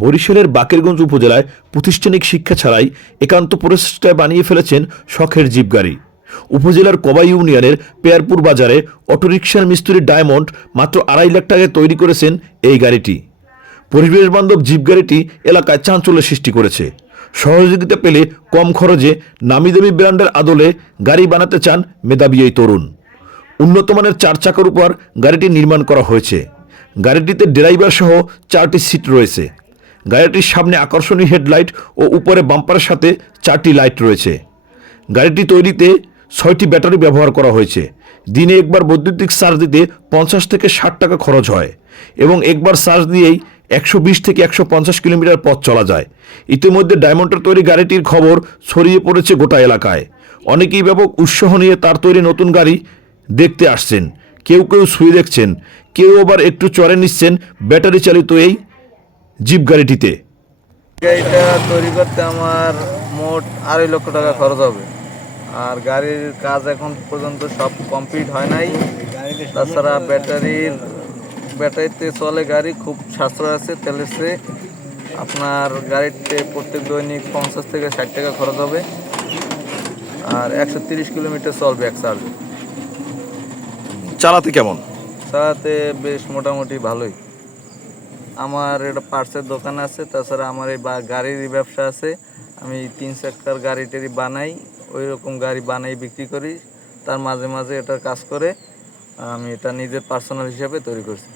বরিশালের বাকেরগঞ্জ উপজেলায় প্রাতিষ্ঠানিক শিক্ষা ছাড়াই একান্ত প্রচেষ্টায় বানিয়ে ফেলেছেন শখের জিপ গাড়ি। উপজেলার কবাই ইউনিয়নের পেয়ারপুর বাজারে অটোরিকশার মিস্ত্রি ডায়মন্ড মাত্র 2.5 লাখ টাকায় তৈরি করেছেন এই গাড়িটি। পরিবেশ বান্ধব জিপ গাড়িটি এলাকায় চাঞ্চল্যের সৃষ্টি করেছে। সহযোগিতা পেলে কম খরচে নামিদামি ব্র্যান্ডের আদলে গাড়ি বানাতে চান মেধাবী এই তরুণ। উন্নত মানের 4 চাকার উপর গাড়িটি নির্মাণ করা হয়েছে। গাড়িটিতে ড্রাইভার সহ 4টি সিট রয়েছে। গাড়িটির সামনে আকর্ষণীয় হেডলাইট ও উপরে বাম্পারের সাথে 4টি লাইট রয়েছে। গাড়িটি তৈরিতে 6টি ব্যাটারি ব্যবহার করা হয়েছে। দিনে একবার বৈদ্যুতিক চার্জ দিতে 50 থেকে 60 টাকা খরচ হয় এবং একবার চার্জ দিয়েই 120 থেকে 150 কিলোমিটার পথ চলা যায়। ইতিমধ্যে ডায়মন্ডের তৈরি গাড়িটির খবর ছড়িয়ে পড়েছে গোটা এলাকায়। অনেকেই ব্যাপক উৎসাহ নিয়ে তার তৈরি নতুন গাড়ি দেখতে আসছেন। কেউ কেউ ছুঁয়ে দেখছেন, কেউ আবার একটু চড়ে নিচ্ছেন ব্যাটারি চালিত এই জিপ গাড়িটিতে। গাড়িটা তৈরি করতে আমার মোট 2.5 লক্ষ টাকা খরচ হবে। আর গাড়ির কাজ এখন পর্যন্ত সব কমপ্লিট হয় নাই। তাছাড়া ব্যাটারিতে চলে গাড়ি, খুব সাশ্রয় আছে তেলের চেয়ে। আপনার গাড়িতে প্রত্যেক দৈনিক 50 থেকে 60 টাকা খরচ হবে। আর 130 কিলোমিটার চলবে এক চার্জে। চালাতে কেমন? চালাতে বেশ মোটামুটি ভালোই। আমার একটা পার্টসের দোকান আছে, তাছাড়া আমার এই গাড়ির ব্যবসা আছে। আমি 3 চাকার গাড়িটারি বানাই, ওই রকম গাড়ি বানাই বিক্রি করি। তার মাঝে মাঝে এটার কাজ করে আমি এটা নিজের পার্সোনাল হিসাবে তৈরি করছি।